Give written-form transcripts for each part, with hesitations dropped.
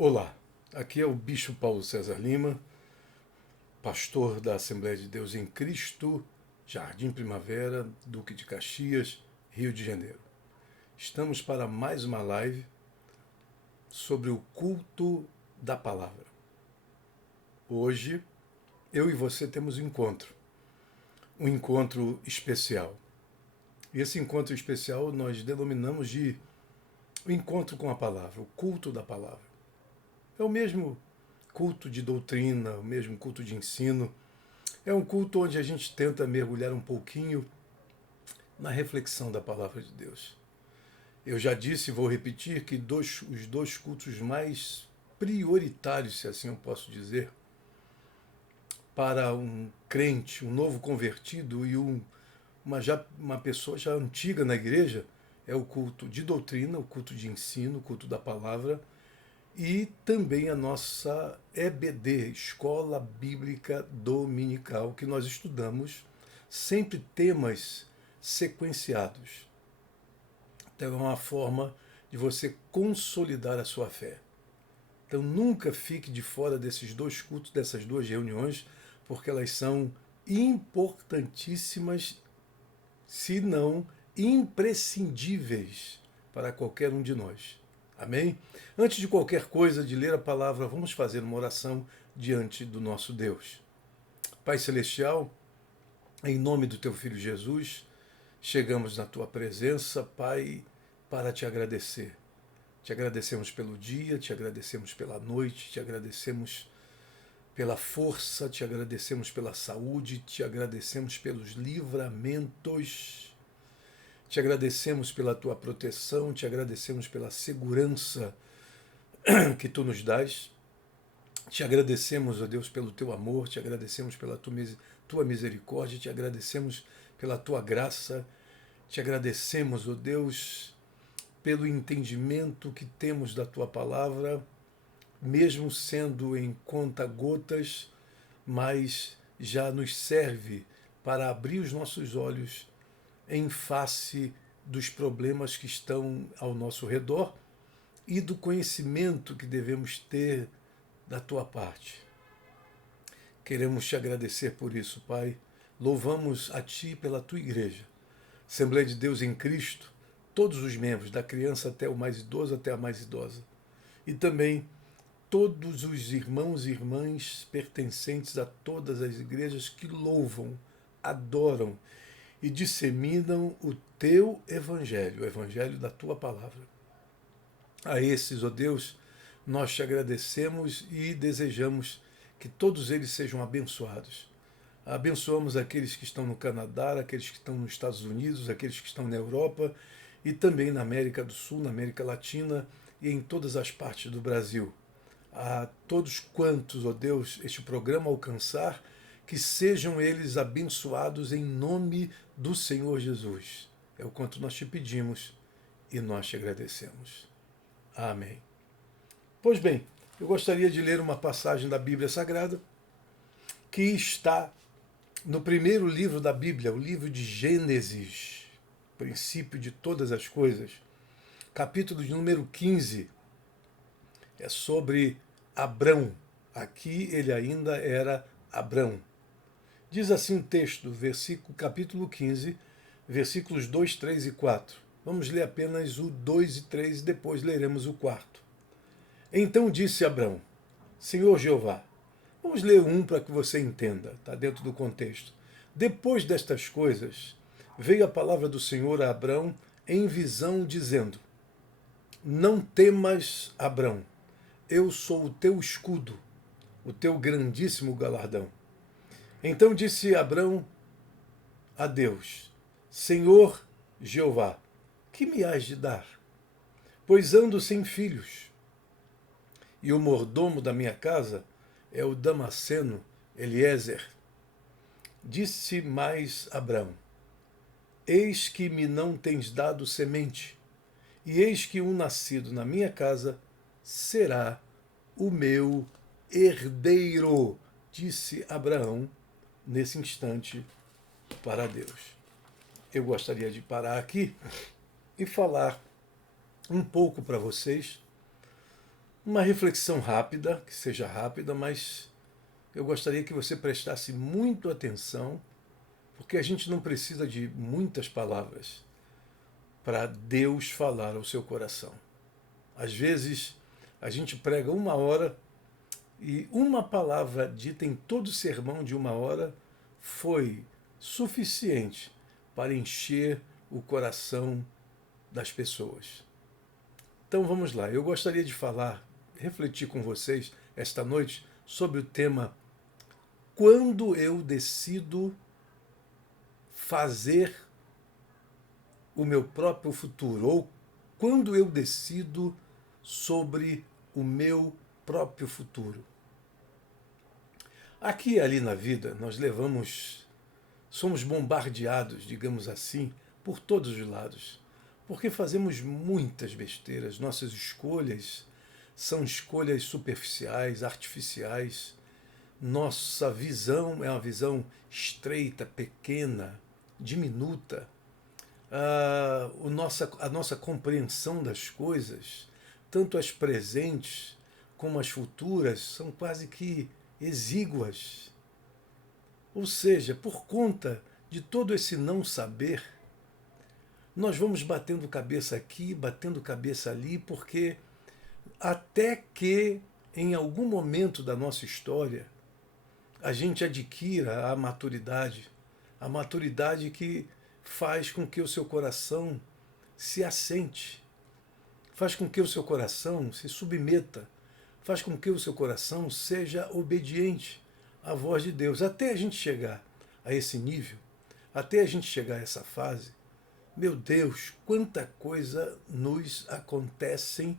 Olá, aqui é o Bispo Paulo César Lima, pastor da Assembleia de Deus em Cristo, Jardim Primavera, Duque de Caxias, Rio de Janeiro. Estamos para mais uma live sobre o culto da palavra. Hoje, eu e você temos um encontro especial. E esse encontro especial nós denominamos de o encontro com a palavra, o culto da palavra. É o mesmo culto de doutrina, o mesmo culto de ensino. É um culto onde a gente tenta mergulhar um pouquinho na reflexão da palavra de Deus. Eu já disse e vou repetir que os dois cultos mais prioritários, se assim eu posso dizer, para um crente, um novo convertido e uma pessoa já antiga na igreja, é o culto de doutrina, o culto de ensino, o culto da palavra, e também a nossa EBD, Escola Bíblica Dominical, que nós estudamos sempre temas sequenciados. Então é uma forma de você consolidar a sua fé. Então nunca fique de fora desses dois cultos, dessas duas reuniões, porque elas são importantíssimas, se não imprescindíveis para qualquer um de nós. Amém? Antes de qualquer coisa, de ler a palavra, vamos fazer uma oração diante do nosso Deus. Pai Celestial, em nome do Teu Filho Jesus, chegamos na Tua presença, Pai, para te agradecer. Te agradecemos pelo dia, te agradecemos pela noite, te agradecemos pela força, te agradecemos pela saúde, te agradecemos pelos livramentos, te agradecemos pela tua proteção, te agradecemos pela segurança que tu nos dás. Te agradecemos, ó Deus, pelo teu amor, te agradecemos pela tua misericórdia, te agradecemos pela tua graça, te agradecemos, ó Deus, pelo entendimento que temos da tua palavra, mesmo sendo em conta-gotas, mas já nos serve para abrir os nossos olhos em face dos problemas que estão ao nosso redor e do conhecimento que devemos ter da tua parte. Queremos te agradecer por isso, Pai. Louvamos a Ti pela Tua igreja. Assembleia de Deus em Cristo, todos os membros, da criança até o mais idoso, até a mais idosa. E também todos os irmãos e irmãs pertencentes a todas as igrejas que louvam, adoram e disseminam o Teu Evangelho, o Evangelho da Tua palavra. A esses, ó Deus, nós te agradecemos e desejamos que todos eles sejam abençoados. Abençoamos aqueles que estão no Canadá, aqueles que estão nos Estados Unidos, aqueles que estão na Europa e também na América do Sul, na América Latina e em todas as partes do Brasil. A todos quantos, ó Deus, este programa alcançar, que sejam eles abençoados em nome do Senhor Jesus. É o quanto nós te pedimos e nós te agradecemos. Amém. Pois bem, eu gostaria de ler uma passagem da Bíblia Sagrada que está no primeiro livro da Bíblia, o livro de Gênesis, princípio de todas as coisas, capítulo de número 15. É sobre Abrão. Aqui ele ainda era Abrão. Diz assim o texto, capítulo 15, versículos 2, 3 e 4. Vamos ler apenas o 2 e 3 e depois leremos o quarto. Então disse Abrão, Senhor Jeová, vamos ler um para que você entenda, está dentro do contexto. Depois destas coisas, veio a palavra do Senhor a Abrão em visão, dizendo, não temas, Abrão, eu sou o teu escudo, o teu grandíssimo galardão. Então disse Abrão a Deus, Senhor Jeová, que me hás de dar? Pois ando sem filhos, e o mordomo da minha casa é o Damasceno Eliezer. Disse mais Abrão, eis que me não tens dado semente, e eis que um nascido na minha casa será o meu herdeiro, disse Abraão nesse instante para Deus. Eu gostaria de parar aqui e falar um pouco para vocês Uma reflexão rápida, que seja rápida, mas eu gostaria que você prestasse muito atenção, porque a gente não precisa de muitas palavras para Deus falar ao seu coração. Às vezes, a gente prega 1 hora e uma palavra dita em todo o sermão de 1 hora foi suficiente para encher o coração das pessoas. Então vamos lá, eu gostaria de refletir com vocês esta noite sobre o tema quando eu decido fazer o meu próprio futuro, ou quando eu decido sobre o meu próprio futuro. Aqui e ali na vida, somos bombardeados, digamos assim, por todos os lados, porque fazemos muitas besteiras. Nossas escolhas são escolhas superficiais, artificiais. Nossa visão é uma visão estreita, pequena, diminuta. A nossa compreensão das coisas, tanto as presentes como as futuras, são quase que exíguas. Ou seja, por conta de todo esse não saber, nós vamos batendo cabeça aqui, batendo cabeça ali, porque até que em algum momento da nossa história a gente adquira a maturidade que faz com que o seu coração se assente, faz com que o seu coração se submeta, faz com que o seu coração seja obediente à voz de Deus. Até a gente chegar a esse nível, até a gente chegar a essa fase, meu Deus, quanta coisa nos acontecem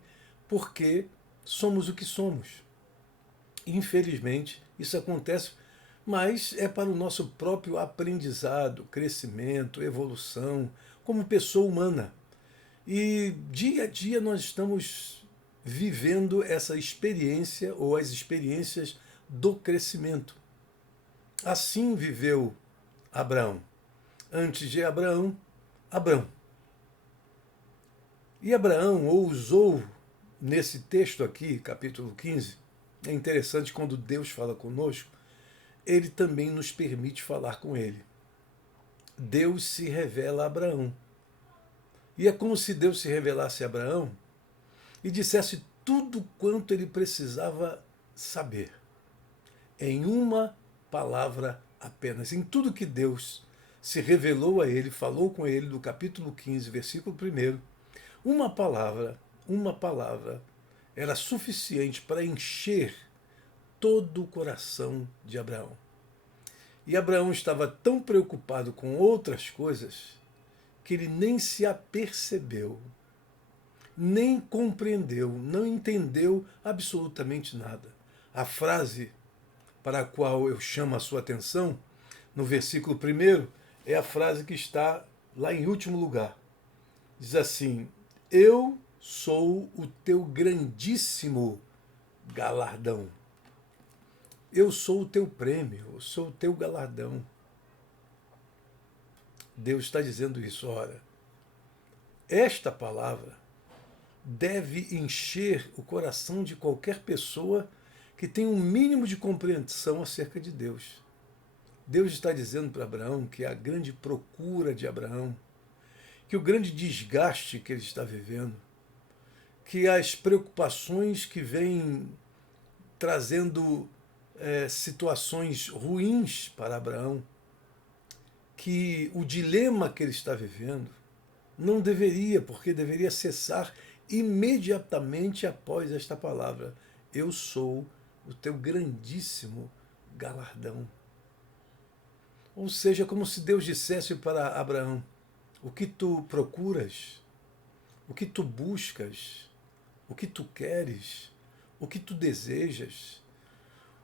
porque somos o que somos. Infelizmente, isso acontece, mas é para o nosso próprio aprendizado, crescimento, evolução, como pessoa humana. E dia a dia nós estamos vivendo essa experiência ou as experiências do crescimento. Assim viveu Abraão. Antes de Abraão, Abrão. E Abraão ousou, nesse texto aqui, capítulo 15, é interessante quando Deus fala conosco, ele também nos permite falar com ele. Deus se revela a Abraão. E é como se Deus se revelasse a Abraão e dissesse tudo quanto ele precisava saber. Em uma palavra apenas. Em tudo que Deus se revelou a ele, falou com ele, do capítulo 15, versículo 1, uma palavra era suficiente para encher todo o coração de Abraão. E Abraão estava tão preocupado com outras coisas que ele nem se apercebeu, nem compreendeu, não entendeu absolutamente nada. A frase para a qual eu chamo a sua atenção, no versículo 1, é a frase que está lá em último lugar. Diz assim: eu sou o teu grandíssimo galardão. Eu sou o teu prêmio, eu sou o teu galardão. Deus está dizendo isso. Ora, esta palavra deve encher o coração de qualquer pessoa que tem um mínimo de compreensão acerca de Deus. Deus está dizendo para Abraão que a grande procura de Abraão, que o grande desgaste que ele está vivendo, que as preocupações que vêm trazendo situações ruins para Abraão, que o dilema que ele está vivendo não deveria, porque deveria cessar imediatamente após esta palavra. Eu sou o teu grandíssimo galardão. Ou seja, como se Deus dissesse para Abraão: o que tu procuras, o que tu buscas, o que tu queres, o que tu desejas,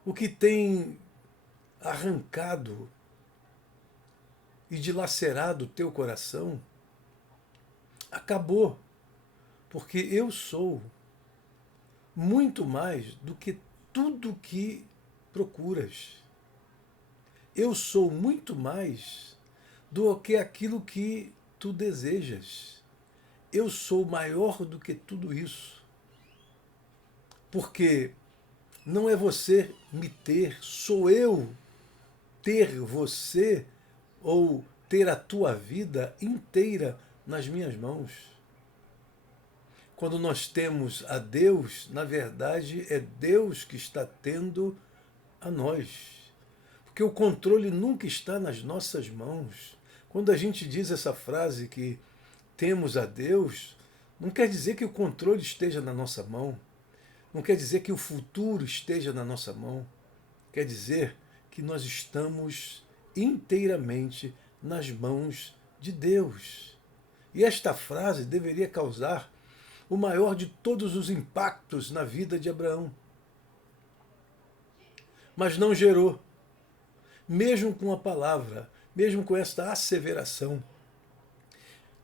o que tem arrancado e dilacerado o teu coração, acabou, porque eu sou muito mais do que tudo que procuras. Eu sou muito mais do que aquilo que tu desejas. Eu sou maior do que tudo isso. Porque não é você me ter, sou eu ter você ou ter a tua vida inteira nas minhas mãos. Quando nós temos a Deus, na verdade é Deus que está tendo a nós. Porque o controle nunca está nas nossas mãos. Quando a gente diz essa frase que temos a Deus, não quer dizer que o controle esteja na nossa mão. Não quer dizer que o futuro esteja na nossa mão. Quer dizer que nós estamos inteiramente nas mãos de Deus. E esta frase deveria causar o maior de todos os impactos na vida de Abraão. Mas não gerou. Mesmo com a palavra, mesmo com esta asseveração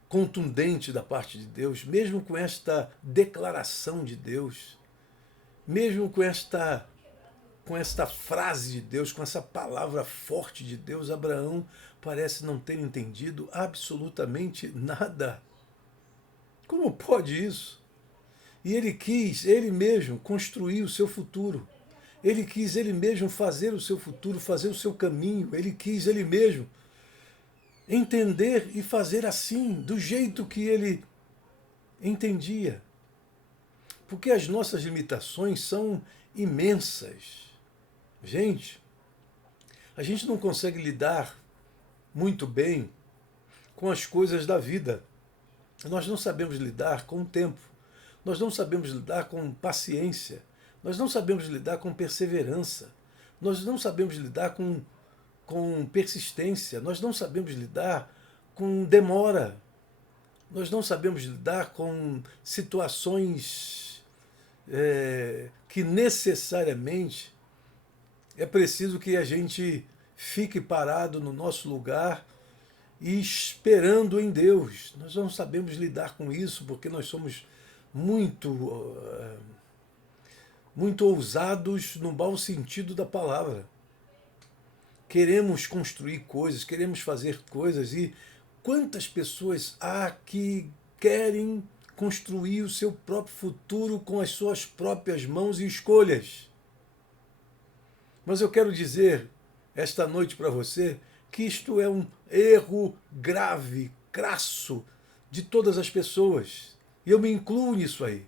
contundente da parte de Deus, mesmo com esta declaração de Deus, mesmo com esta frase de Deus, com essa palavra forte de Deus, Abraão parece não ter entendido absolutamente nada. Como pode isso? E ele quis, ele mesmo, construir o seu futuro. Ele quis, ele mesmo, fazer o seu futuro, fazer o seu caminho. Ele quis, ele mesmo, entender e fazer assim, do jeito que ele entendia. Porque as nossas limitações são imensas. Gente, a gente não consegue lidar muito bem com as coisas da vida. Nós não sabemos lidar com o tempo. Nós não sabemos lidar com paciência. Nós não sabemos lidar com perseverança. Nós não sabemos lidar com persistência. Nós não sabemos lidar com demora. Nós não sabemos lidar com situações que necessariamente é preciso que a gente fique parado no nosso lugar e esperando em Deus. Nós não sabemos lidar com isso porque nós somos muito ousados no mau sentido da palavra. Queremos construir coisas, queremos fazer coisas, e quantas pessoas há que querem construir o seu próprio futuro com as suas próprias mãos e escolhas? Mas eu quero dizer esta noite para você que isto é um erro grave, crasso de todas as pessoas. E eu me incluo nisso aí.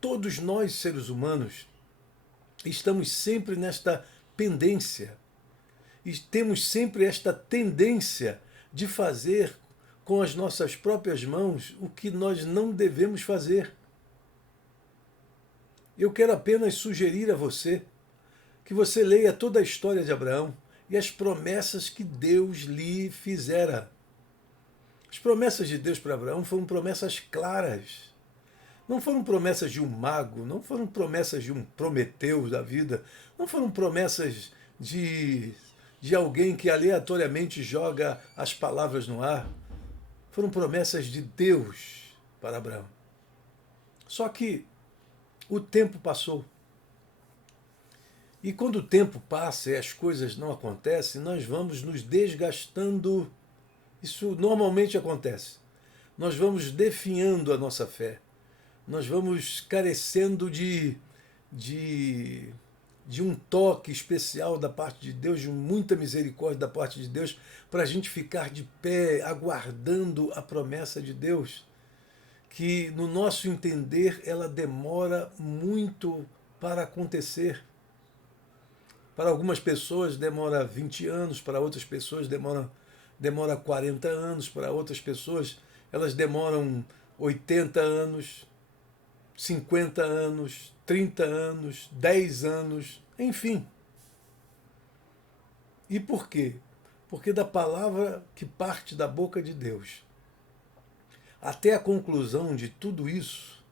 Todos nós, seres humanos, estamos sempre nesta pendência. E temos sempre esta tendência de fazer com as nossas próprias mãos o que nós não devemos fazer. Eu quero apenas sugerir a você que você leia toda a história de Abraão e as promessas que Deus lhe fizera. As promessas de Deus para Abraão foram promessas claras. Não foram promessas de um mago, não foram promessas de um Prometeu da vida, não foram promessas de alguém que aleatoriamente joga as palavras no ar. Foram promessas de Deus para Abraão. Só que o tempo passou. E quando o tempo passa e as coisas não acontecem, nós vamos nos desgastando. Isso normalmente acontece. Nós vamos definhando a nossa fé. Nós vamos carecendo de um toque especial da parte de Deus, de muita misericórdia da parte de Deus, para a gente ficar de pé, aguardando a promessa de Deus, que no nosso entender ela demora muito para acontecer. Para algumas pessoas demora 20 anos, para outras pessoas demora 40 anos, para outras pessoas elas demoram 80 anos, 50 anos, 30 anos, 10 anos, enfim. E por quê? Porque da palavra que parte da boca de Deus até a conclusão de tudo isso,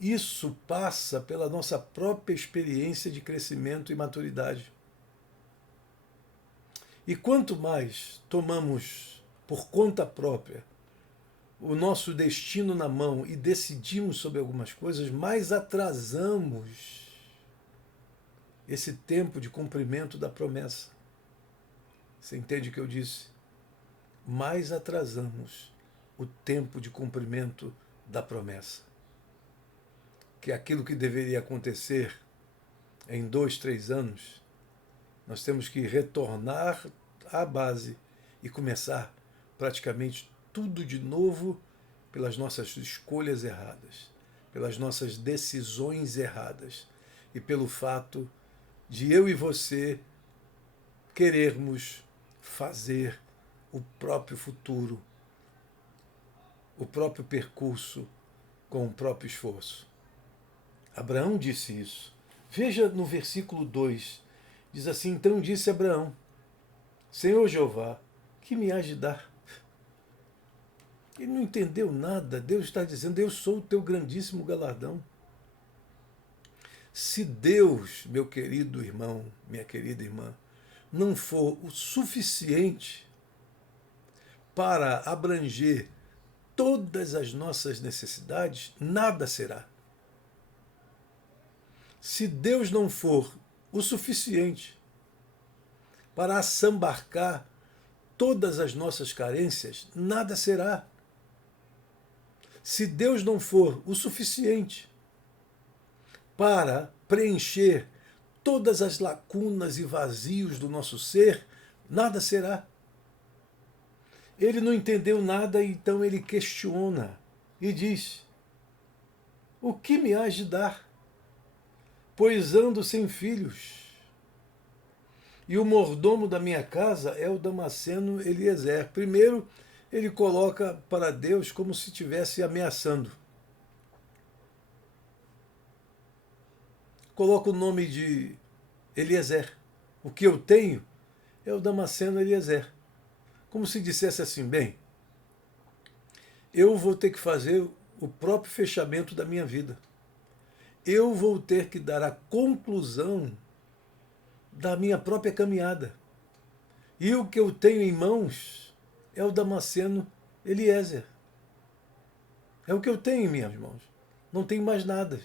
isso passa pela nossa própria experiência de crescimento e maturidade. E quanto mais tomamos por conta própria o nosso destino na mão e decidimos sobre algumas coisas, mais atrasamos esse tempo de cumprimento da promessa. Você entende o que eu disse? Mais atrasamos o tempo de cumprimento da promessa. que aquilo que deveria acontecer em 2, 3 anos, nós temos que retornar à base e começar praticamente tudo de novo pelas nossas escolhas erradas, pelas nossas decisões erradas e pelo fato de eu e você querermos fazer o próprio futuro, o próprio percurso com o próprio esforço. Abraão disse isso. Veja no versículo 2, diz assim: então disse Abraão, Senhor Jeová, que me hás de dar? Ele não entendeu nada. Deus está dizendo, eu sou o teu grandíssimo galardão. Se Deus, meu querido irmão, minha querida irmã, não for o suficiente para abranger todas as nossas necessidades, nada será. Se Deus não for o suficiente para assambarcar todas as nossas carências, nada será. Se Deus não for o suficiente para preencher todas as lacunas e vazios do nosso ser, nada será. Ele não entendeu nada, então ele questiona e diz: o que me hás de dar? Pois ando sem filhos. E o mordomo da minha casa é o Damasceno Eliezer. Primeiro, ele coloca para Deus como se estivesse ameaçando. Coloca o nome de Eliezer. O que eu tenho é o Damasceno Eliezer. Como se dissesse assim, bem, eu vou ter que fazer o próprio fechamento da minha vida. Eu vou ter que dar a conclusão da minha própria caminhada. E o que eu tenho em mãos é o Damasceno Eliezer. É o que eu tenho em minhas mãos. Não tenho mais nada.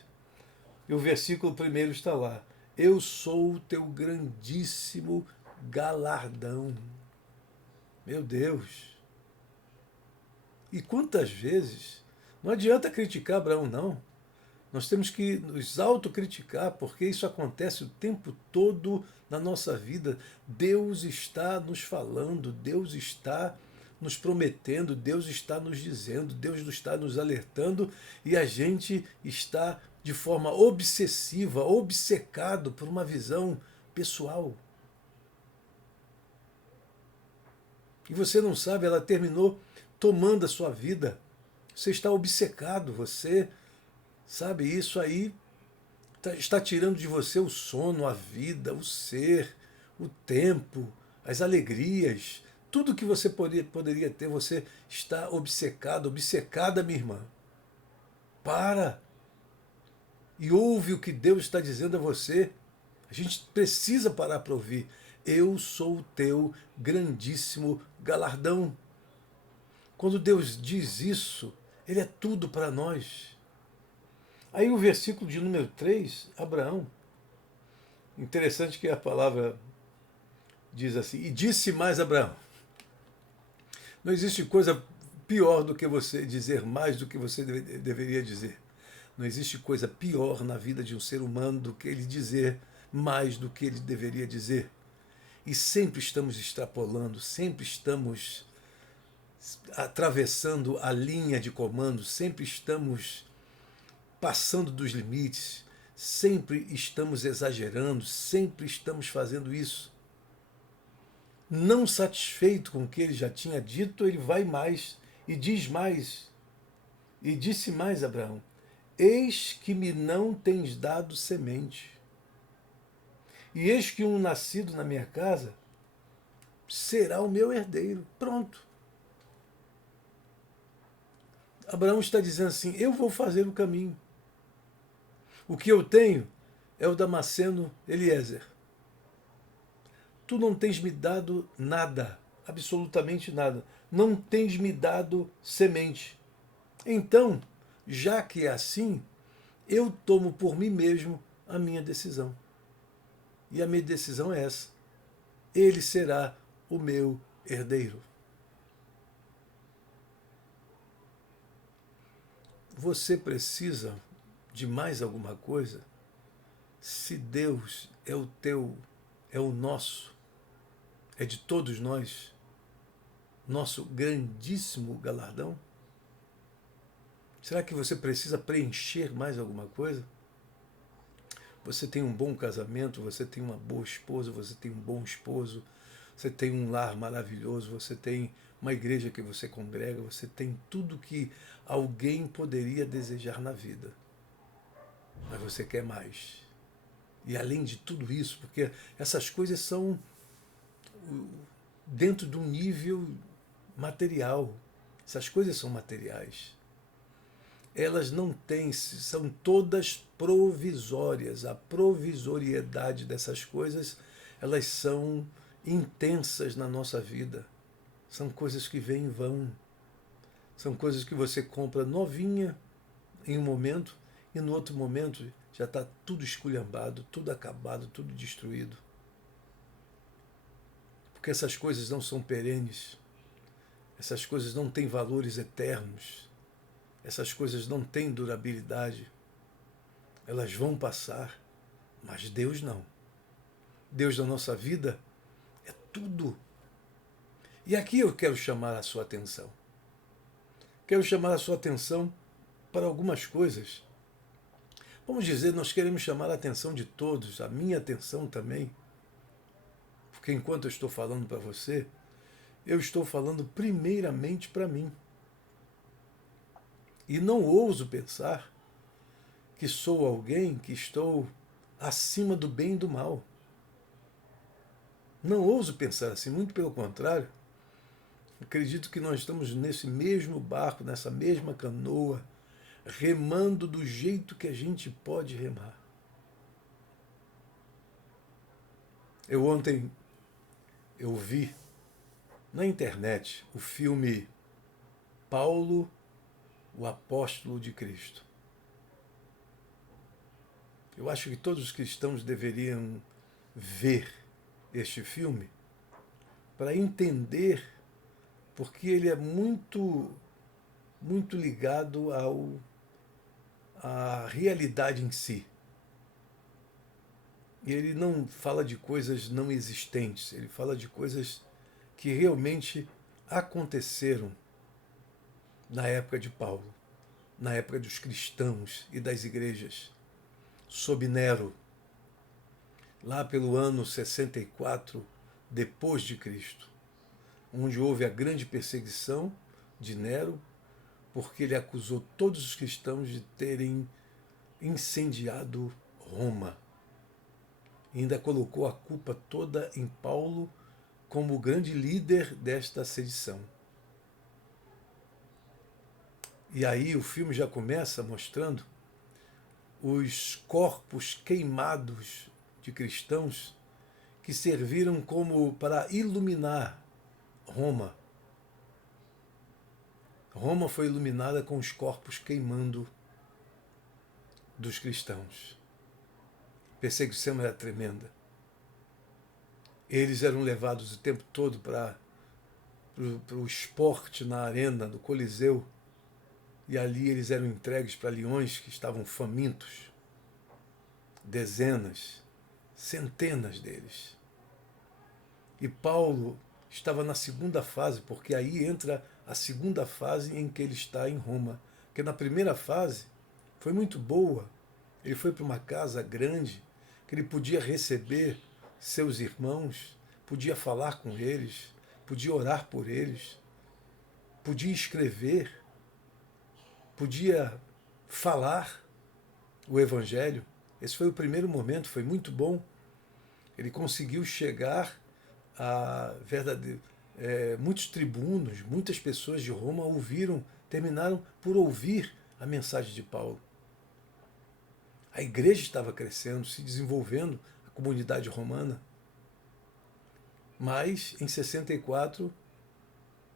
E o versículo 1 está lá. Eu sou o teu grandíssimo galardão. Meu Deus. E quantas vezes, não adianta criticar Abraão, não. Nós temos que nos autocriticar, porque isso acontece o tempo todo na nossa vida. Deus está nos falando, Deus está nos prometendo, Deus está nos dizendo, Deus está nos alertando, e a gente está de forma obsessiva, obcecado por uma visão pessoal. E você não sabe, ela terminou tomando a sua vida. Você está obcecado, você sabe, isso aí está tirando de você o sono, a vida, o ser, o tempo, as alegrias, tudo que você poderia ter, você está obcecado, obcecada, minha irmã. Para e ouve o que Deus está dizendo a você. A gente precisa parar para ouvir. Eu sou o teu grandíssimo galardão. Quando Deus diz isso, Ele é tudo para nós. Aí o versículo de número 3, Abraão. Interessante que a palavra diz assim, e disse mais Abraão. Não existe coisa pior do que você dizer mais do que você deveria dizer. Não existe coisa pior na vida de um ser humano do que ele dizer mais do que ele deveria dizer. E sempre estamos extrapolando, sempre estamos atravessando a linha de comando, sempre estamos passando dos limites, sempre estamos exagerando, sempre estamos fazendo isso. Não satisfeito com o que ele já tinha dito, ele vai mais e diz mais. E disse mais Abraão: eis que me não tens dado semente. E eis que um nascido na minha casa será o meu herdeiro. Pronto. Abraão está dizendo assim, eu vou fazer o caminho. O que eu tenho é o Damasceno Eliezer. Tu não tens me dado nada, absolutamente nada. Não tens me dado semente. Então, já que é assim, eu tomo por mim mesmo a minha decisão. E a minha decisão é essa. Ele será o meu herdeiro. Você precisa de mais alguma coisa, se Deus é o teu, é o nosso, é de todos nós, nosso grandíssimo galardão? Será que você precisa preencher mais alguma coisa? Você tem um bom casamento, você tem uma boa esposa, você tem um bom esposo, você tem um lar maravilhoso, você tem uma igreja que você congrega, você tem tudo que alguém poderia desejar na vida. Mas você quer mais. E além de tudo isso, porque essas coisas são dentro de um nível material. Essas coisas são materiais. Elas não têm, são todas provisórias. A provisoriedade dessas coisas, elas são intensas na nossa vida. São coisas que vêm e vão. São coisas que você compra novinha em um momento e no outro momento já está tudo esculhambado, tudo acabado, tudo destruído. Porque essas coisas não são perenes. Essas coisas não têm valores eternos. Essas coisas não têm durabilidade. Elas vão passar, mas Deus não. Deus na nossa vida é tudo. E aqui eu quero chamar a sua atenção. Quero chamar a sua atenção para algumas coisas. Vamos dizer, nós queremos chamar a atenção de todos, a minha atenção também. Porque enquanto eu estou falando para você, eu estou falando primeiramente para mim. E não ouso pensar que sou alguém que estou acima do bem e do mal. Não ouso pensar assim, muito pelo contrário. Acredito que nós estamos nesse mesmo barco, nessa mesma canoa, remando do jeito que a gente pode remar. Ontem eu vi na internet o filme Paulo, o Apóstolo de Cristo. Eu acho que todos os cristãos deveriam ver este filme para entender, porque ele é muito ligado à realidade em si. E ele não fala de coisas não existentes, ele fala de coisas que realmente aconteceram na época de Paulo, na época dos cristãos e das igrejas, sob Nero, lá pelo ano 64 depois de Cristo, onde houve a grande perseguição de Nero, porque ele acusou todos os cristãos de terem incendiado Roma. E ainda colocou a culpa toda em Paulo como o grande líder desta sedição. E aí o filme já começa mostrando os corpos queimados de cristãos que serviram como para iluminar Roma. Roma foi iluminada com os corpos queimando dos cristãos. A perseguição era tremenda. Eles eram levados o tempo todo para o esporte na arena do Coliseu, e ali eles eram entregues para leões que estavam famintos. Dezenas, centenas deles. E Paulo estava na segunda fase, porque aí entra a segunda fase em que ele está em Roma. Porque na primeira fase foi muito boa. Ele foi para uma casa grande, que ele podia receber seus irmãos, podia falar com eles, podia orar por eles, podia escrever, podia falar o Evangelho. Esse foi o primeiro momento, foi muito bom. Ele conseguiu chegar a verdadeiro. Muitos tribunos, muitas pessoas de Roma terminaram por ouvir a mensagem de Paulo. A igreja estava crescendo, se desenvolvendo, a comunidade romana. Mas, em 64,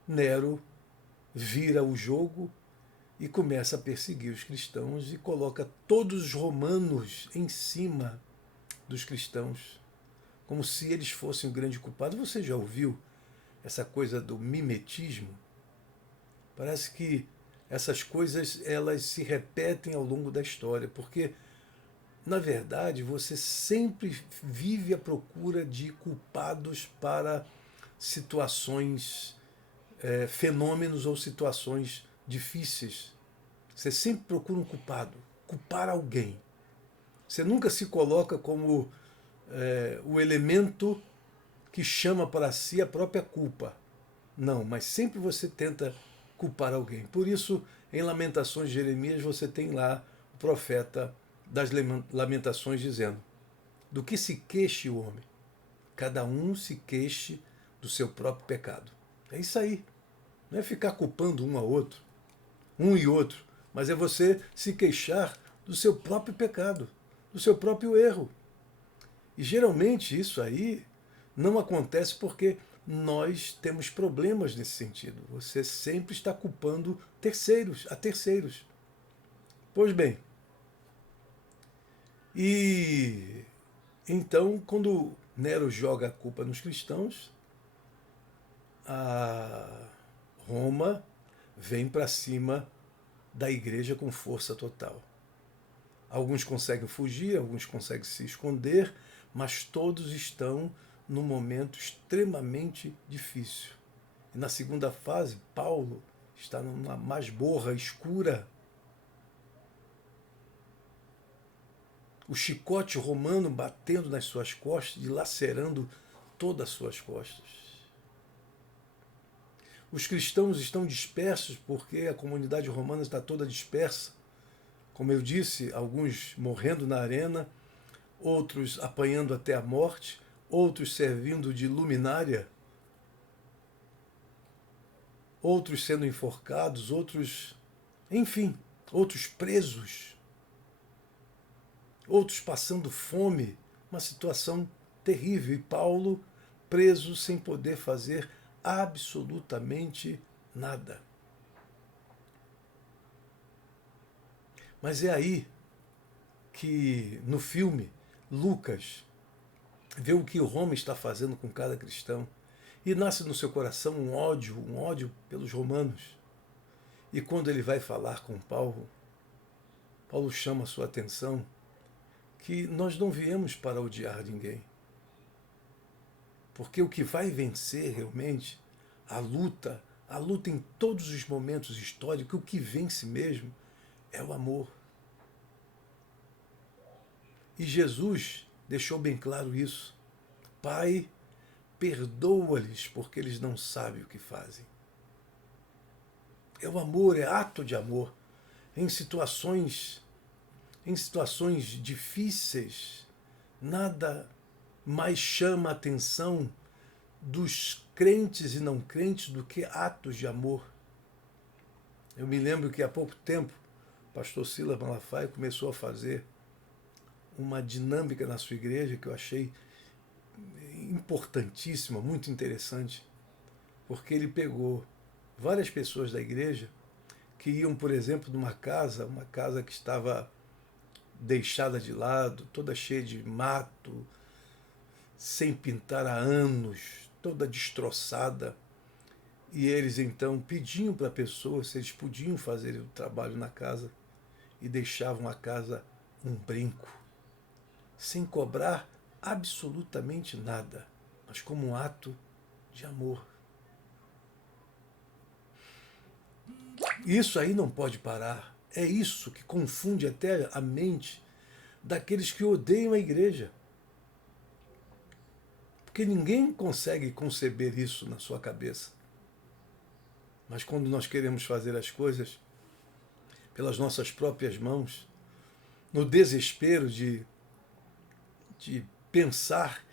Nero vira o jogo e começa a perseguir os cristãos e coloca todos os romanos em cima dos cristãos, como se eles fossem o grande culpado. Você já ouviu essa coisa do mimetismo? Parece que essas coisas elas se repetem ao longo da história, porque na verdade você sempre vive à procura de culpados para situações, fenômenos ou situações difíceis. Você sempre procura um culpado, culpar alguém. Você nunca se coloca como o elemento que chama para si a própria culpa. Não, mas sempre você tenta culpar alguém. Por isso, em Lamentações de Jeremias, você tem lá o profeta das Lamentações dizendo: do que se queixe o homem? Cada um se queixe do seu próprio pecado. É isso aí. Não é ficar culpando um ao outro, um e outro, mas é você se queixar do seu próprio pecado, do seu próprio erro. E geralmente isso aí não acontece porque nós temos problemas nesse sentido. Você sempre está culpando terceiros, a terceiros. Pois bem, e então quando Nero joga a culpa nos cristãos, a Roma vem para cima da igreja com força total. Alguns conseguem fugir, alguns conseguem se esconder, mas todos estão num momento extremamente difícil. E na segunda fase, Paulo está numa masmorra escura. O chicote romano batendo nas suas costas, dilacerando todas as suas costas. Os cristãos estão dispersos porque a comunidade romana está toda dispersa. Como eu disse, alguns morrendo na arena, outros apanhando até a morte, outros servindo de luminária, outros sendo enforcados, outros, enfim, outros presos, outros passando fome, uma situação terrível. E Paulo preso sem poder fazer absolutamente nada. Mas é aí que no filme Lucas vê o que Roma está fazendo com cada cristão e nasce no seu coração um ódio pelos romanos. E quando ele vai falar com Paulo, Paulo chama a sua atenção que nós não viemos para odiar ninguém. Porque o que vai vencer realmente a luta em todos os momentos históricos, o que vence mesmo é o amor. E Jesus deixou bem claro isso. Pai, perdoa-lhes porque eles não sabem o que fazem. É o amor, é ato de amor. Em situações difíceis, nada mais chama a atenção dos crentes e não crentes do que atos de amor. Eu me lembro que há pouco tempo o pastor Silas Malafaia começou a fazer uma dinâmica na sua igreja que eu achei importantíssima, muito interessante, porque ele pegou várias pessoas da igreja que iam, por exemplo, numa casa, uma casa que estava deixada de lado, toda cheia de mato, sem pintar há anos, toda destroçada. E eles então pediam para a pessoa se eles podiam fazer o trabalho na casa e deixavam a casa um brinco, sem cobrar absolutamente nada, mas como um ato de amor. Isso aí não pode parar. É isso que confunde até a mente daqueles que odeiam a igreja. Porque ninguém consegue conceber isso na sua cabeça. Mas quando nós queremos fazer as coisas pelas nossas próprias mãos, no desespero de pensar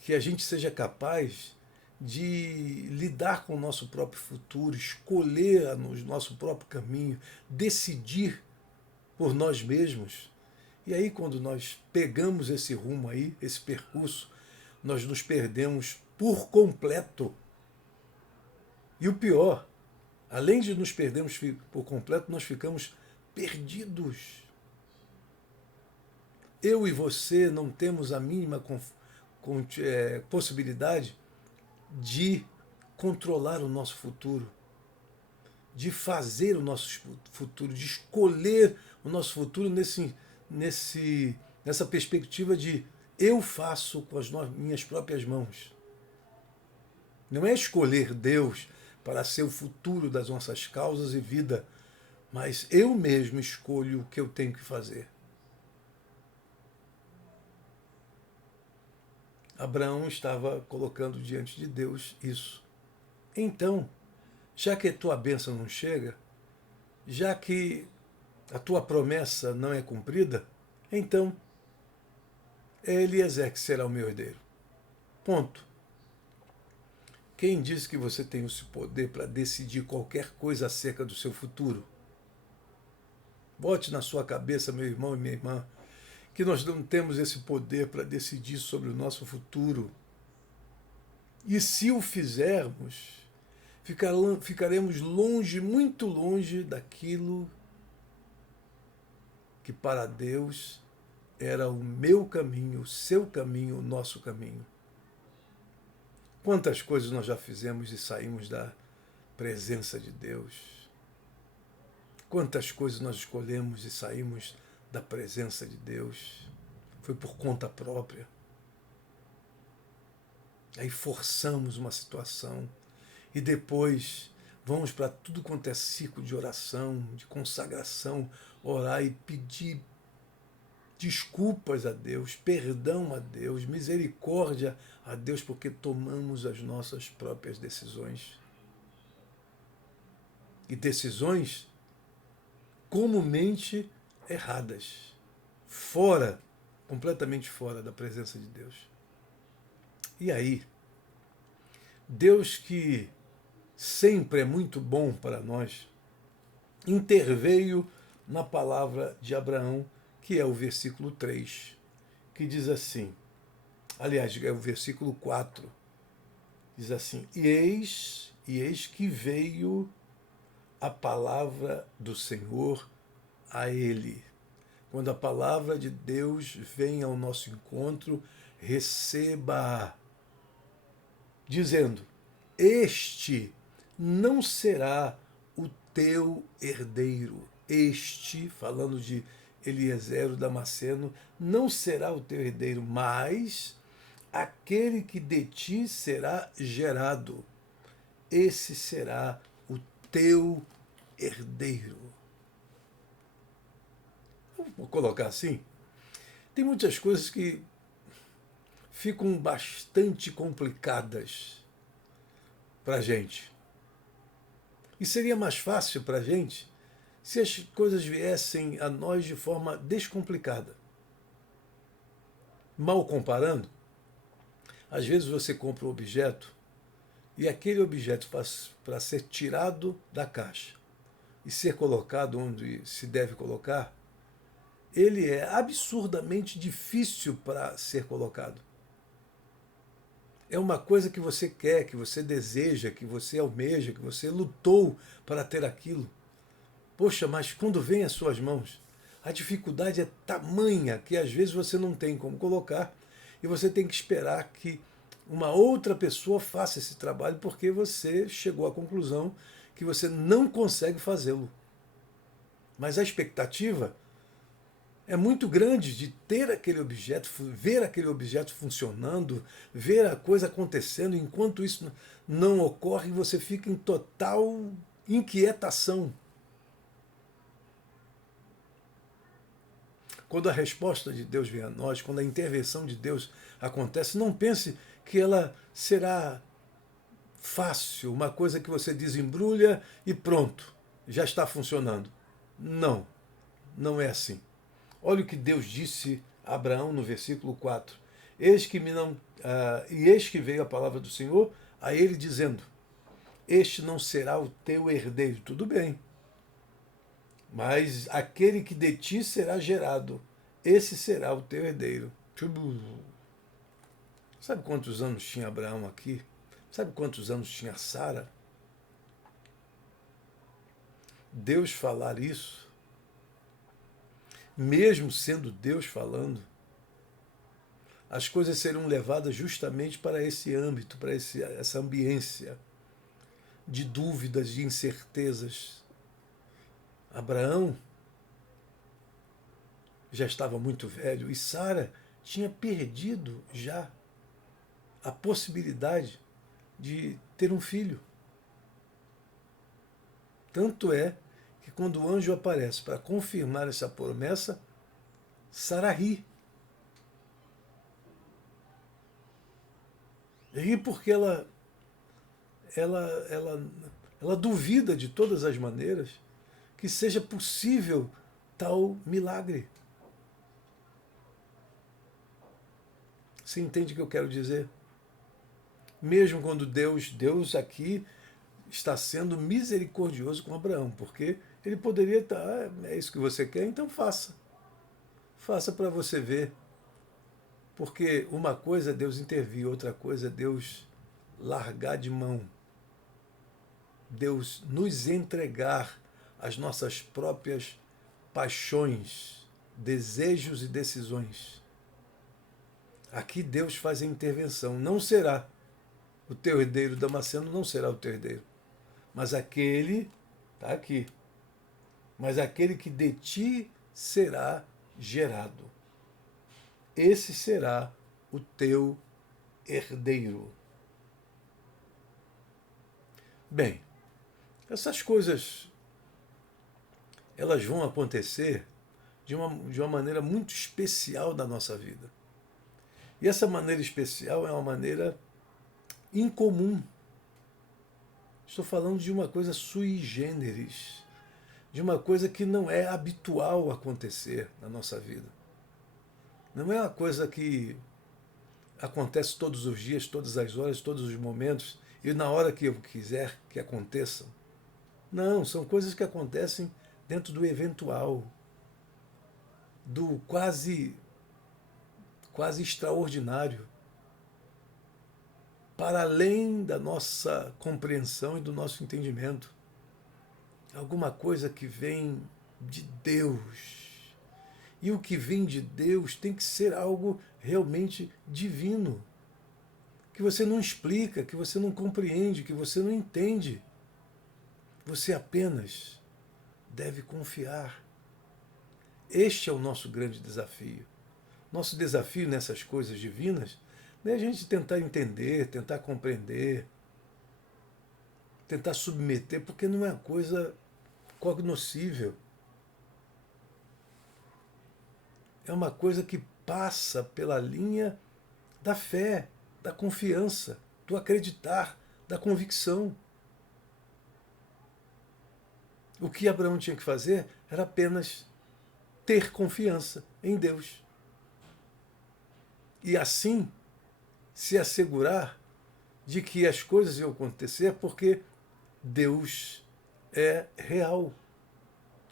que a gente seja capaz de lidar com o nosso próprio futuro, escolher o nosso próprio caminho, decidir por nós mesmos. E aí, quando nós pegamos esse rumo aí, esse percurso, nós nos perdemos por completo. E o pior, além de nos perdermos por completo, nós ficamos perdidos. Eu e você não temos a mínima possibilidade de controlar o nosso futuro, de fazer o nosso futuro, de escolher o nosso futuro nessa perspectiva de eu faço com as minhas próprias mãos. Não é escolher Deus para ser o futuro das nossas causas e vida, mas eu mesmo escolho o que eu tenho que fazer. Abraão estava colocando diante de Deus isso. Então, já que a tua bênção não chega, já que a tua promessa não é cumprida, então é Eliezer que será o meu herdeiro. Ponto. Quem disse que você tem esse poder para decidir qualquer coisa acerca do seu futuro? Bote na sua cabeça, meu irmão e minha irmã, que nós não temos esse poder para decidir sobre o nosso futuro. E se o fizermos, ficaremos longe, muito longe daquilo que para Deus era o meu caminho, o seu caminho, o nosso caminho. Quantas coisas nós já fizemos e saímos da presença de Deus? Quantas coisas nós escolhemos e saímos da presença de Deus? Foi por conta própria. Aí forçamos uma situação e depois vamos para tudo quanto é círculo de oração, de consagração, orar e pedir desculpas a Deus, perdão a Deus, misericórdia a Deus, porque tomamos as nossas próprias decisões. E decisões comumente erradas, completamente fora da presença de Deus. E aí, Deus, que sempre é muito bom para nós, interveio na palavra de Abraão, que é o versículo 3, que diz assim, aliás, é o versículo 4, diz assim, e eis que veio a palavra do Senhor a ele. Quando a palavra de Deus vem ao nosso encontro, receba-a, dizendo, este não será o teu herdeiro. Este, falando de Eliezer o Damasceno, não será o teu herdeiro, mas aquele que de ti será gerado, esse será o teu herdeiro. Vou colocar assim, tem muitas coisas que ficam bastante complicadas para a gente. E seria mais fácil para a gente se as coisas viessem a nós de forma descomplicada. Mal comparando, às vezes você compra um objeto e aquele objeto para ser tirado da caixa e ser colocado onde se deve colocar, ele é absurdamente difícil para ser colocado. É uma coisa que você quer, que você deseja, que você almeja, que você lutou para ter aquilo. Poxa, mas quando vem às suas mãos, a dificuldade é tamanha que às vezes você não tem como colocar e você tem que esperar que uma outra pessoa faça esse trabalho porque você chegou à conclusão que você não consegue fazê-lo. Mas a expectativa é muito grande de ter aquele objeto, ver aquele objeto funcionando, ver a coisa acontecendo, enquanto isso não ocorre, você fica em total inquietação. Quando a resposta de Deus vem a nós, quando a intervenção de Deus acontece, não pense que ela será fácil, uma coisa que você desembrulha e pronto, já está funcionando. Não, não é assim. Olha o que Deus disse a Abraão no versículo 4. Eis que veio a palavra do Senhor a ele dizendo, este não será o teu herdeiro. Tudo bem. Mas aquele que de ti será gerado, esse será o teu herdeiro. Sabe quantos anos tinha Abraão aqui? Sabe quantos anos tinha Sara? Deus falar isso, mesmo sendo Deus falando, as coisas serão levadas justamente para esse âmbito, para essa ambiência. de dúvidas, de incertezas. Abraão já estava muito velho e Sara tinha perdido já a possibilidade de ter um filho. Tanto é que quando o anjo aparece para confirmar essa promessa, Sara ri. Ri porque ela, ela, ela duvida de todas as maneiras que seja possível tal milagre. Você entende o que eu quero dizer? Mesmo quando Deus aqui está sendo misericordioso com Abraão, porque ele poderia estar, é isso que você quer, então faça. Faça para você ver. Porque uma coisa é Deus intervir, outra coisa é Deus largar de mão. Deus nos entregar as nossas próprias paixões, desejos e decisões. Aqui Deus faz a intervenção. Não será o teu herdeiro, Damasceno não será o teu herdeiro. Mas aquele, está aqui, mas aquele que de ti será gerado. Esse será o teu herdeiro. Bem, essas coisas, elas vão acontecer de uma maneira muito especial na nossa vida. E essa maneira especial é uma maneira incomum. Estou falando de uma coisa sui generis, de uma coisa que não é habitual acontecer na nossa vida. Não é uma coisa que acontece todos os dias, todas as horas, todos os momentos, e na hora que eu quiser que aconteçam. Não, são coisas que acontecem dentro do eventual, do quase extraordinário, para além da nossa compreensão e do nosso entendimento. Alguma coisa que vem de Deus. E o que vem de Deus tem que ser algo realmente divino, que você não explica, que você não compreende, que você não entende. Você apenas deve confiar. Este é o nosso grande desafio. Nosso desafio nessas coisas divinas não é a gente tentar entender, tentar compreender, tentar submeter, porque não é uma coisa cognoscível. É uma coisa que passa pela linha da fé, da confiança, do acreditar, da convicção. O que Abraão tinha que fazer era apenas ter confiança em Deus. E assim se assegurar de que as coisas iam acontecer porque Deus é real.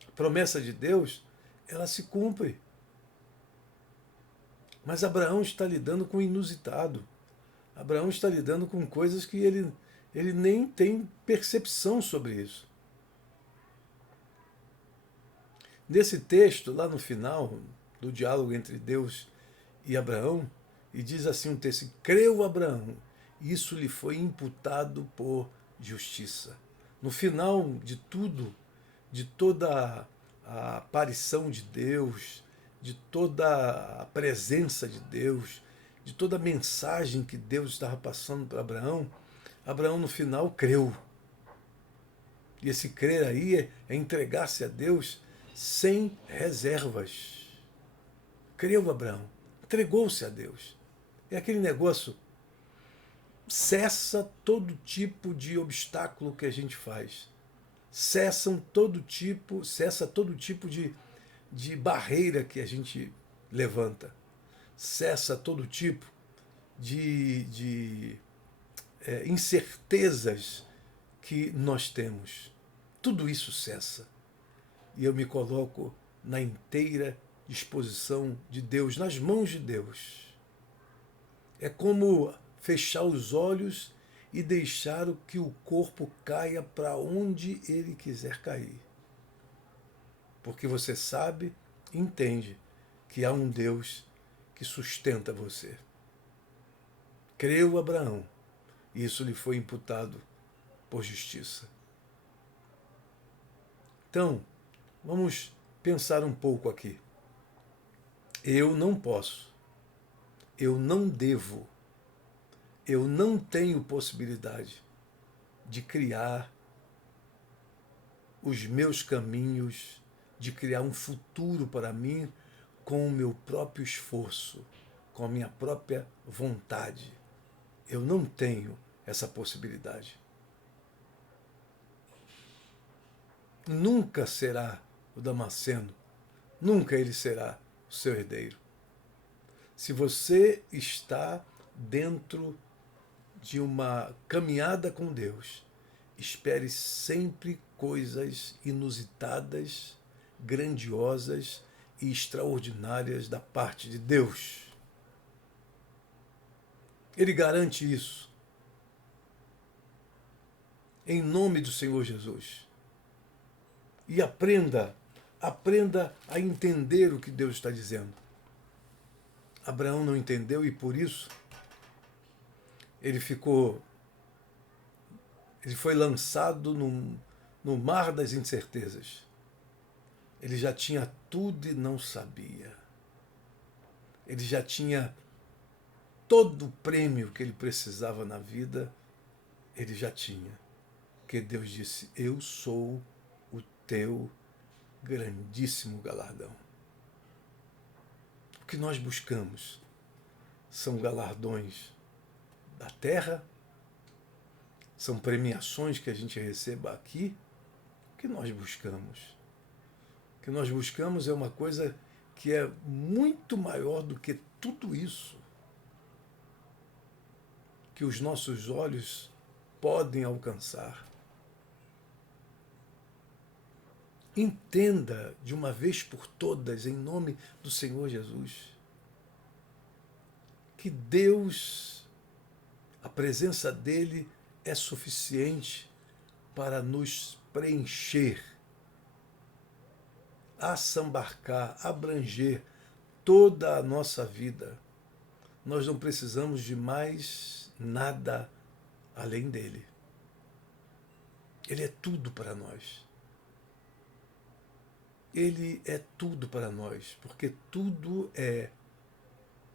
A promessa de Deus, ela se cumpre. Mas Abraão está lidando com o inusitado. Abraão está lidando com coisas que ele nem tem percepção sobre isso. Nesse texto, lá no final do diálogo entre Deus e Abraão, e diz assim um texto: creu Abraão, isso lhe foi imputado por justiça. No final de tudo, de toda a aparição de Deus, de toda a presença de Deus, de toda a mensagem que Deus estava passando para Abraão, Abraão no final creu. E esse crer aí é entregar-se a Deus sem reservas. Creu Abraão, entregou-se a Deus. É aquele negócio, cessa todo tipo de obstáculo que a gente faz. Cessa todo tipo de barreira que a gente levanta. Cessa todo tipo de incertezas que nós temos. Tudo isso cessa. E eu me coloco na inteira disposição de Deus, nas mãos de Deus. É como fechar os olhos e deixar que o corpo caia para onde ele quiser cair. Porque você sabe, entende que há um Deus que sustenta você. Creu Abraão, e isso lhe foi imputado por justiça. Então, vamos pensar um pouco aqui. Eu não posso, eu não devo, eu não tenho possibilidade de criar os meus caminhos, de criar um futuro para mim com o meu próprio esforço, com a minha própria vontade. Eu não tenho essa possibilidade. Nunca será o Damasceno, nunca ele será o seu herdeiro. Se você está dentro de uma caminhada com Deus, espere sempre coisas inusitadas, grandiosas e extraordinárias da parte de Deus. Ele garante isso. Em nome do Senhor Jesus. E aprenda a entender o que Deus está dizendo. Abraão não entendeu e por isso ele foi lançado no mar das incertezas. Ele já tinha tudo e não sabia. Ele já tinha todo o prêmio que ele precisava na vida, ele já tinha. Porque Deus disse, eu sou o teu grandíssimo galardão. O que nós buscamos são galardões da terra, são premiações que a gente receba aqui. O que nós buscamos? O que nós buscamos é uma coisa que é muito maior do que tudo isso que os nossos olhos podem alcançar. Entenda de uma vez por todas, em nome do Senhor Jesus, que Deus, a presença dele é suficiente para nos preencher, assambarcar, abranger toda a nossa vida. Nós não precisamos de mais nada além dele. Ele é tudo para nós. Ele é tudo para nós, porque tudo é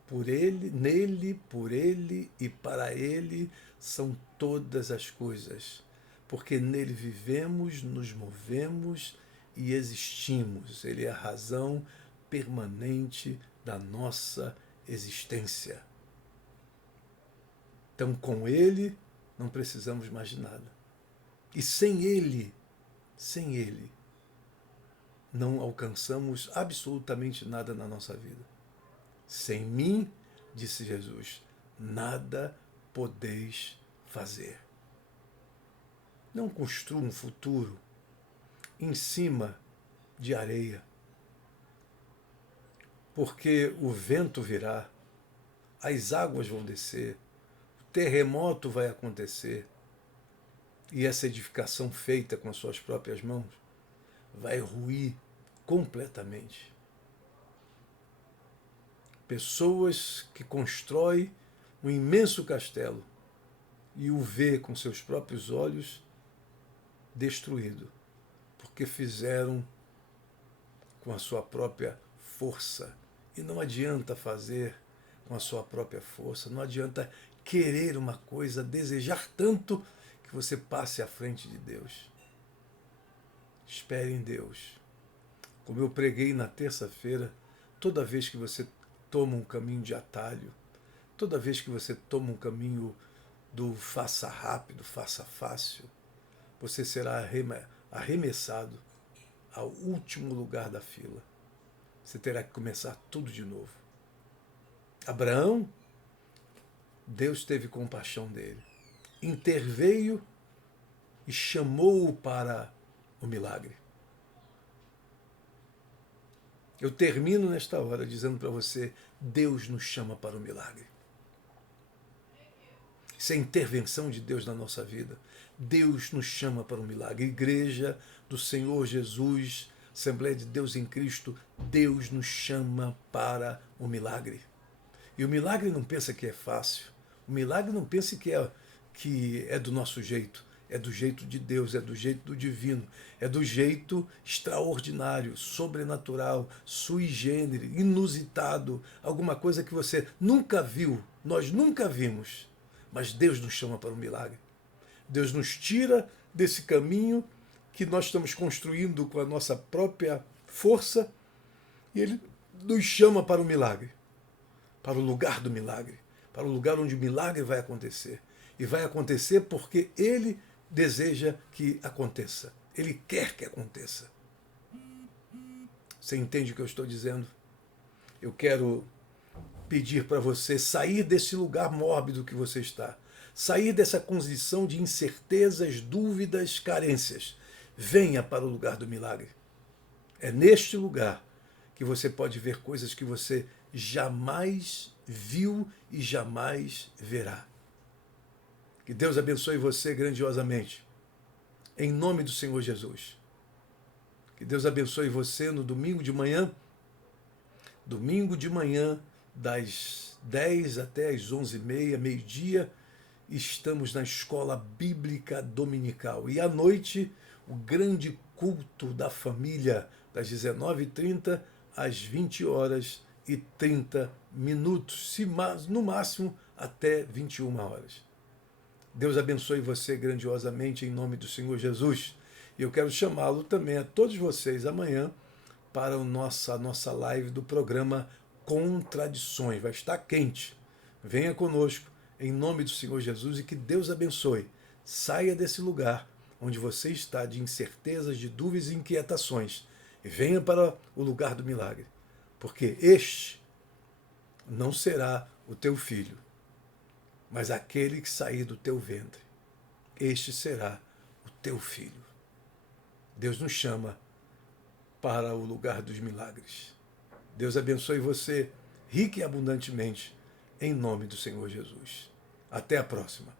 por ele, nele, por ele e para ele são todas as coisas. Porque nele vivemos, nos movemos e existimos. Ele é a razão permanente da nossa existência. Então, com ele, não precisamos mais de nada. E sem ele, não alcançamos absolutamente nada na nossa vida. Sem mim, disse Jesus, nada podeis fazer. Não construa um futuro em cima de areia, porque o vento virá, as águas vão descer, o terremoto vai acontecer, e essa edificação feita com as suas próprias mãos vai ruir completamente. Pessoas que constroem um imenso castelo e o vê com seus próprios olhos destruído, porque fizeram com a sua própria força. E não adianta fazer com a sua própria força, não adianta querer uma coisa, desejar tanto que você passe à frente de Deus. Espere em Deus. Como eu preguei na terça-feira, toda vez que você toma um caminho de atalho, toda vez que você toma um caminho do faça rápido, faça fácil, você será arremessado ao último lugar da fila. Você terá que começar tudo de novo. Abraão, Deus teve compaixão dele, interveio e chamou-o para o milagre. Eu termino nesta hora dizendo para você, Deus nos chama para o milagre. Isso é a intervenção de Deus na nossa vida. Deus nos chama para o milagre. Igreja do Senhor Jesus, Assembleia de Deus em Cristo, Deus nos chama para o milagre. E o milagre não pensa que é fácil. O milagre não pensa que é do nosso jeito. É do jeito de Deus, é do jeito do divino, é do jeito extraordinário, sobrenatural, sui generis, inusitado, alguma coisa que você nunca viu, nós nunca vimos. Mas Deus nos chama para um milagre. Deus nos tira desse caminho que nós estamos construindo com a nossa própria força e Ele nos chama para o milagre, para o lugar do milagre, para o lugar onde o milagre vai acontecer. E vai acontecer porque Ele deseja que aconteça. Ele quer que aconteça. Você entende o que eu estou dizendo? Eu quero pedir para você sair desse lugar mórbido que você está. Sair dessa condição de incertezas, dúvidas, carências. Venha para o lugar do milagre. É neste lugar que você pode ver coisas que você jamais viu e jamais verá. Que Deus abençoe você grandiosamente. Em nome do Senhor Jesus. Que Deus abençoe você no domingo de manhã. Domingo de manhã, das 10 até as 11h30, meio-dia, estamos na escola bíblica dominical. E à noite, o grande culto da família, das 19h30 às 20h30, no máximo até 21h. Deus abençoe você grandiosamente em nome do Senhor Jesus. E eu quero chamá-lo também a todos vocês amanhã para a nossa live do programa Contradições. Vai estar quente. Venha conosco em nome do Senhor Jesus e que Deus abençoe. Saia desse lugar onde você está de incertezas, de dúvidas e inquietações e venha para o lugar do milagre. Porque este não será o teu filho, mas aquele que sair do teu ventre, este será o teu filho. Deus nos chama para o lugar dos milagres. Deus abençoe você rica e abundantemente, em nome do Senhor Jesus. Até a próxima.